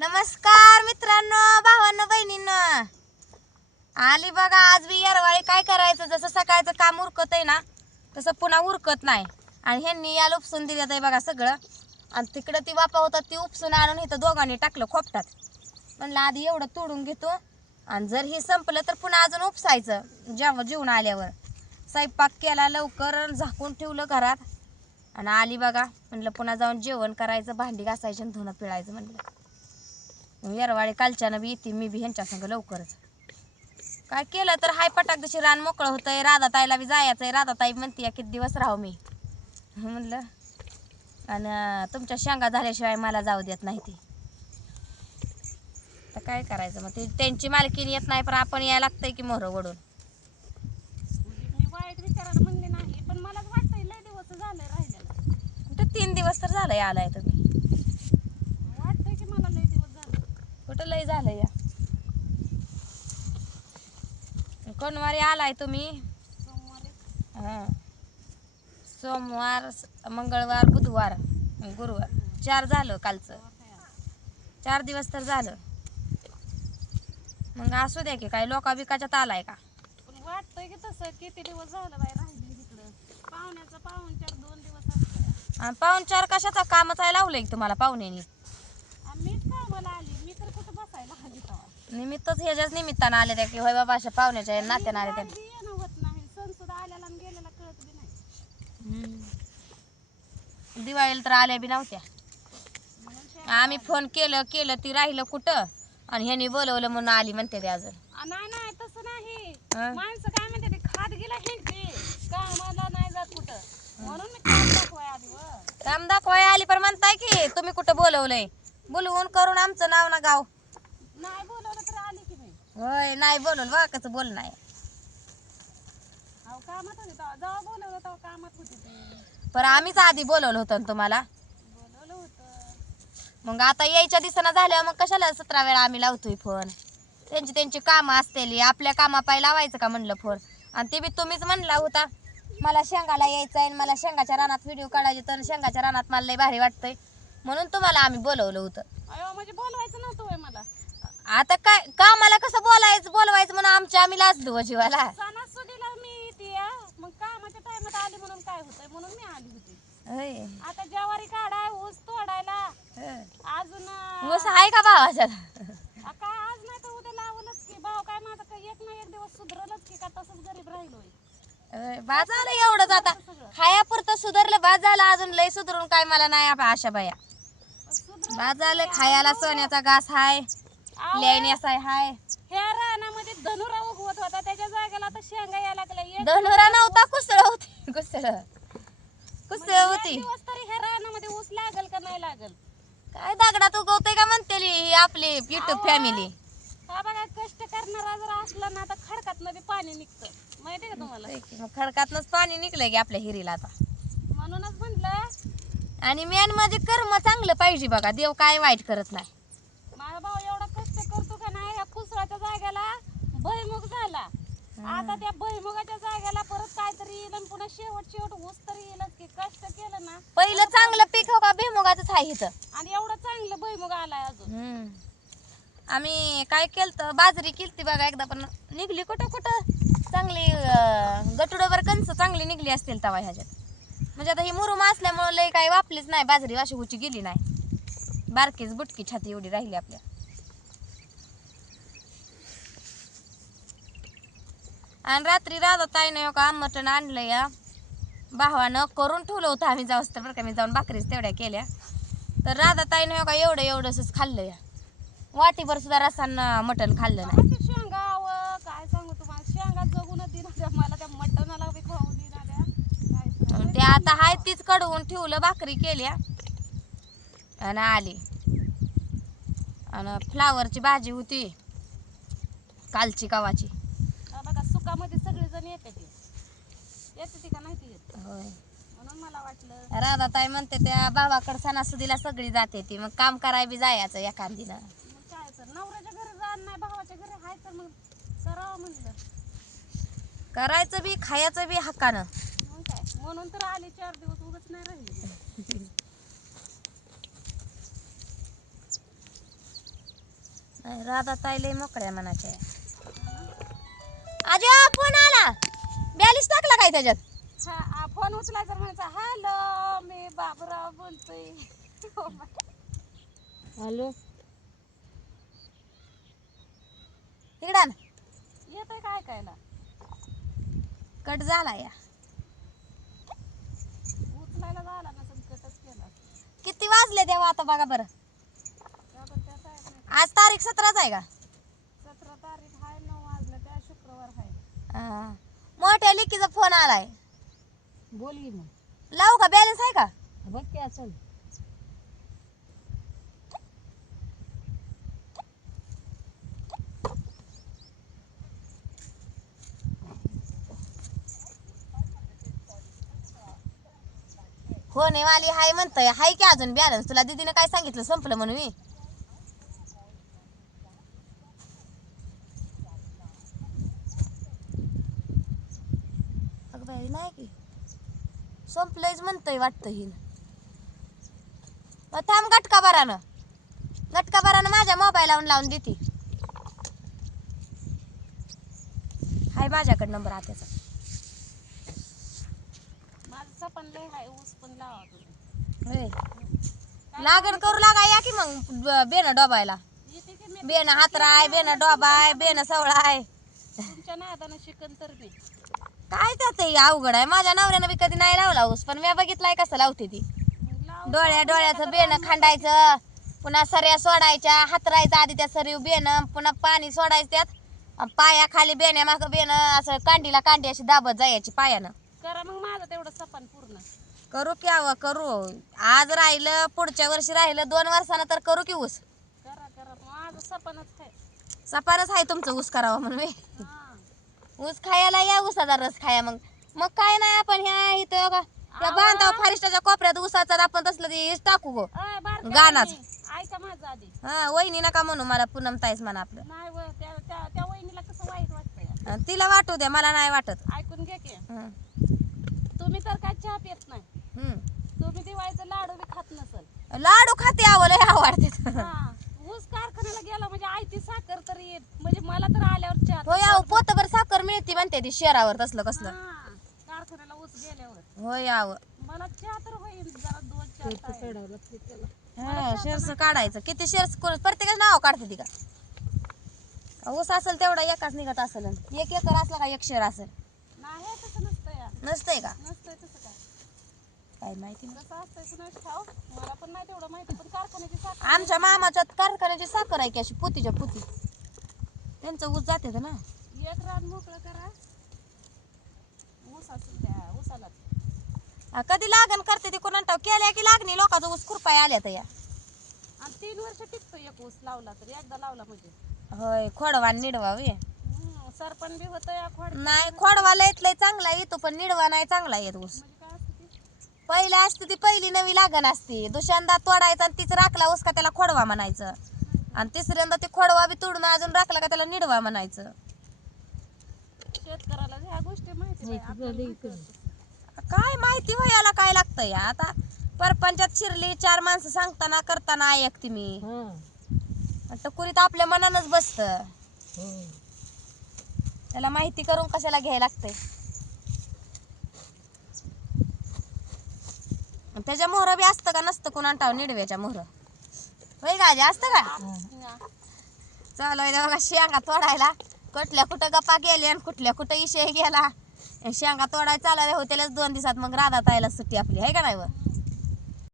नमस्कार मित्रांनो, भावांनो, बहिणींनो. आली बघा आज बी येरवाळी. काय करायचं, जसं सकाळचं काम उरकत आहे ना तसं पुन्हा उरकत नाही. आणि ह्यांनी याला उपसून दिल्यात आहे बघा सगळं. आणि तिकडं ती वापा होता ती उपसून आणून इथं दोघांनी टाकलं खोपटात. म्हणलं आधी एवढं तोडून घेतो आणि जर हे संपलं तर पुन्हा अजून उपसायचं. जेव्हा जेवण आल्यावर स्वयंपाक केला लवकर, झाकून ठेवलं घरात आणि आली बघा. म्हणलं पुन्हा जाऊन जेवण करायचं, भांडी घासायची आणि धुणं पिळायचं. म्हणलं येरवाळी कालच्यानं बी येते, मी बी ह्यांच्या संग लवकरच. काय केलं तर हाय पटाक दिवशी रान मोकळं होतंय. राधाताईला बी जायचं आहे. राधाताई म्हणते या किती दिवस राहू मी म्हणलं. आणि तुमच्या शेंगा झाल्याशिवाय मला जाऊ देत नाही ती. तर काय करायचं मग, ते त्यांची मालकीन येत नाही पण आपण यायला लागतंय की मोहरं ओढून. मी वाईट विचारायला म्हणले नाही, पण मलाच वाटतंय लय दिवस झाले राहिलेला. कुठं 3 दिवस तर झालंय आलाय तुम्ही. वाटतंय की मला लय दिवस झाले. कुठं लय झालं या. कोणवारी आलाय तुम्ही? सोमवारी. हां, सोमवार, मंगळवार, बुधवार, गुरुवार 4 झालं. कालचं 4 दिवस तर झालं. मग असू द्या की, काय लोका बिकाच्यात आलाय का? पण वाटतंय की तसं किती दिवस झालं बाई राहिली इकडं. पाहुण्याचं पाहुणचार 2 दिवस असतं. आणि पाहुणचार कशाचा कामच आहे लावलंय की तुम्हाला पाहुण्यानी. आणि मीच कामाला आली, मी तर कुठं बसायला आली तेव्हा. निमित्तच ह्याच्याच निमित्तानं आले त्या की होय बाबा अशा पाहुण्याच्या नात्यानं आले त्या. बी येणं होत नाही, सण सुद्धा आलेला आणि गेलेला कळत बी नाही. दिवाळीला तर आल्या बी नव्हत्या. म्हणून आम्ही फोन केलं ती राहिलं कुठं आणि ह्यांनी बोलवलं म्हणून आली म्हणते ते अजून. नाही नाही तसं नाही. हं? माणसं काय म्हणते ते खात गेला हिंडते, कामाला नाही जात कुठं. म्हणून मी काम दाखवाय आली व. काम दाखवाय आली पण म्हणताय की तुम्ही कुठं बोलवलंय. बोलवून करून आमचं नाव ना गाव. नाही बोलवलं तर आली की मी. होय, नाही बोलवलं बघा कसं बोल नाही. अहो कामात होते तेव्हा, जेव्हा बोलवलं तेव्हा कामात होते ते. पण आम्हीच आधी बोलवलं होतं ना तुम्हाला. बोलवलं होतं. मग आता यायच्या दिवसानं झाल्यावर मग कशाला 17 वेळा आम्ही लावतोय फोन. त्यांची कामं असतेली, आपल्या कामापायी लावायचं का म्हणलं फोन. आणि ते बी तुम्हीच म्हणला होता मला शेंगाला यायचं आहे, मला शेंगाच्या रानात व्हिडिओ काढायचे, तर शेंगाच्या रानात मला लय भारी वाटतंय म्हणून तुम्हाला आम्ही बोलवलं होतं. अयो म्हणजे बोलवायचं नव्हतं होय मला. आता काय कामाला कसं बोलवायचं म्हणून आम्ही लाजलो जीवाला. सणासुदीला मी येते मग कामाच्या टायमात आली म्हणून काय होतंय, म्हणून मी आली होती. होय. आता ज्वारी काढाय, ऊस तोडायला हं. अजून ऊस आहे का भावाच्या? काय आज नाही तर उद्या लावलंच की. भाव काय माझा काय एक ना एक दिवस सुधरलच की, का तसंच गरीब राहिलोय. बाद झालं एवढंच आता. खायापुरतं सुधारलं बाद झालं, अजून लय सुधरून काय मला नाही आशा बाया. बाद झालं. खायला सोन्याचा घास हाय, लेण्याचा हाय. ह्या रानामध्ये धनुरा उगवत होता, त्याच्या जागेला आता शेंगा यायला लागल्या. धनुरा नव्हता, कुसळ होती. कुसळ होती. दिवस तरी ह्या रानामध्ये ऊस लागल का नाही लागल. काय दगडात उगवते का म्हणते ही आपली युट्यूब फॅमिली. हा बघा, कष्ट करणारा जर असला ना तर खडकात मध्ये पाणी निघतं, माहितीये का तुम्हाला. खडकातनच पाणी निघलंय की आपल्या हिरीला आता. म्हणूनच म्हटलं आणि मेन म्हणजे कर्म चांगलं पाहिजे बघा, देव काय वाईट करत नाही. माझा भाऊ एवढा कष्ट करतो का नाही. ह्या कुसळाच्या जागेला भुईमुग झाला, आता त्या भुईमुगाच्या जागेला परत काहीतरी येईल आणि पुन्हा शेवट ऊस तरी येईलच की. कष्ट केलं ना पहिलं चांगलं पीक हो का भुईमुगाचंच आहे इथं. आणि एवढं चांगलं भुईमुग आलाय अजून. आम्ही काय केलं, बाजरी केलती बघा एकदा, पण निघली कुठं चांगली. गटुडावर कणसं चांगली निघली असतील तवा ह्याच्यात. म्हणजे आता ही मुरुम असल्यामुळं लय काही वापलीच नाही बाजरी, अशी उची गेली नाही. बारकीच बुटकी छाती एवढी राहिली आपल्या. आणि रात्री ताईने हो का मटण आणलं या भावानं, करून ठेवलं होतं आम्ही जाऊस तर बरं का. मी जाऊन भाकरीच तेवढ्या केल्या तर ताईने हो का एवढंसंच खाल्लं या. वाटीभर सुद्धा रसानं मटण खाल्लं नाही. शेंगा काय सांगू तुम्हाला, शेंगा जगूनच दिना मला, त्या मटणाला बी खाऊ दिना द्या. ते आता हाय तीच कडवून ठेवलं, भाकरी केल्या आणि आली. आणि फ्लावरची भाजी होती कालची कवाची. बघा सुकामध्ये सगळेजण येते ती का नाही ती येत. होय. म्हणून मला वाटलं राधाताई म्हणते त्या भावाकडे सणासुदीला सगळी जाते ती, मग काम कराय बी जायचं एखादीनं. मग काय तर नवऱ्याच्या घरी जाण नाही, भावाच्या घरी हाय तर मग करावं म्हणलं. करायचं बी खायचं बी हक्कानं. मग काय, म्हणून तर आले 4 दिवस, उगाच नाही राहिले. राधा ताईले मोकळ्या मनाच्या आजी फोन आला बॅलीस टाकला काय त्याच्यात हा फोन उचलायचा म्हणायचा हॅलो मी बाबूराव बोलतोय हॅलो इकडा ना येतंय काय कायला कट झाला या उचलायला झाला ना संकटच केला किती वाजले तेव्हा आता बघा बरं त्याबद्दल त्याचा आहे नाही. आज तारीख 17 आहे का 17 तारीख आहे 9 वाजले त्या शुक्रवार आहे हा. मोठ्या लिकीचा फोन आलाय बोल की मग लावू का बॅलन्स आहे का बघ की असेल होणे वाली हाय म्हणतोय हाय की अजून बॅलन्स तुला दीदीने काय सांगितलं संपलं म्हणून मी अगं बाई नाही की संपलंयच म्हणतोय वाटतं ही थांब गटका बरानं माझ्या मोबाईल लावून देते हाय माझ्याकडे नंबर आत्याचा माझं सपन लय आहे ऊस पण लावा तुम्ही होय लागण करू लागा या की मग बेन डोबायला येते की मी बेन हातराय बेन डोबाय बेन सवळाय तुमच्या नादानं शिकन तर मी काय त्यात हे अवघड आहे माझ्या नवऱ्यानं बी कधी नाही लावला ऊस पण मी बघितलाय कसं लावते ती लाव डोळ्याचं बेन खांडायचं पुन्हा सऱ्या सोडायच्या हातरायचं आधी त्या सरीव बेन पुन्हा पाणी सोडायचं त्यात अन पाया खाली बेण्या माग बेन असं कांडीला कांडी अशी दाबत जायची पायानं करा मग माझं तेवढं सपन पूर्ण करू की अव करू आज राहिलं पुढच्या वर्षी राहिलं 2 वर्षानं तर करू की ऊस करा माझं सपनच आहे सपारच आहे तुमचं ऊस करावं म्हणून मी हा ऊस खायला या ऊसाचा रस खाया मग काय नाही आपण ह्या इथं का त्या बांधाव फारिस्टाच्या कोपऱ्यात ऊसाचा आपण तसलं ते हेच टाकू गो अय बारक्या गाणाच. वहिनी, ऐका माझं आधी हा वहिनी नका म्हणू मला पूनम ताईच म्हणा आपलं नाही व त्या वहिनीला कसं वाईट वाटतंय तिला वाटू द्या मला नाही वाटत ऐकून घे की हं, तुम्ही तर काय चहा पित नाही हं. तुम्ही दिवाळीचं लाडू बी खात नसल लाडू खाते आवलं आवडते हा ऊस कारखान्याला गेला म्हणजे आयती साखर तर येत म्हणजे मला तर आल्यावर चहा होय आहो पोतभर साखर मिळते म्हणते ती शहरावर तसलं कसलं हा, कारखान्याला ऊस गेल्यावर होय आव मला चहा तर होईल जरा 2-4 टाइम. चढावं लागते त्याला हा शेरस काढायचं किती शेरस प्रत्येकाच नाव काढते ती का ऊस असेल तेवढा एकाच निघत असेल 1 एकर असला का 1 शेर असेल नाही तसं नसतं या नसतंय का नसतंय तसं काय काय माहिती नाही. कसं असतंय कुणाच ठाव मला पण नाही तेवढं माहिती पण कारखान्याची साखर आमच्या मामाच्या कारखान्याची साखर आहे की अशी पुतीच्या पुती त्यांचं ऊस जाते ना एक रान मोकळं करा ऊस असेल त्या ऊसाला कधी लागण करते ती कोणा केल्या की लागणी लोकांचं ऊस खुरपाय आल्या तर या आणि 3 वर्ष टिकतो एक ऊस लावला तर एकदा लावला म्हणजे होय खोडवा आणि निडवा वे सरपण बी होतं या खोड नाही खोडवा लय चांगला येतो पण निडवा नाही चांगला येत ऊस म्हणजे काय असतं ते पहिला असते ती पहिली नवी लागण असते दुसऱ्यांदा तोडायचा आणि तीच राखला ऊस का त्याला खोडवा म्हणायचं आणि तिसऱ्यांदा ते खोडवा बी तोडून अजून राखला का त्याला निडवा म्हणायचं शेतकऱ्याला ह्या गोष्टी माहिती नाही आपल्याला माहिती असतं. काय माहिती व्हायला काय लागतं या आता परपंचात शिरली 4 माणसं सांगताना करताना ऐकते मी हा टकुरीत आपल्या मनानच बसत हो त्याला माहिती करून कशाला घ्यायला लागतंय त्याच्या मोहर बी असतं का नसतं कुणा टाव निडव्याच्या मोहर होय गाजी असतं का हा. चालू बघा शेंगा तोडायला कुठल्या कुठं गप्पा गेले आणि कुठल्या कुठं इशे गेला शेंगा तोडायला चालू हो त्यालाच 2 दिवसात मग राधा ताईला सुट्टी आपली आहे का नाही व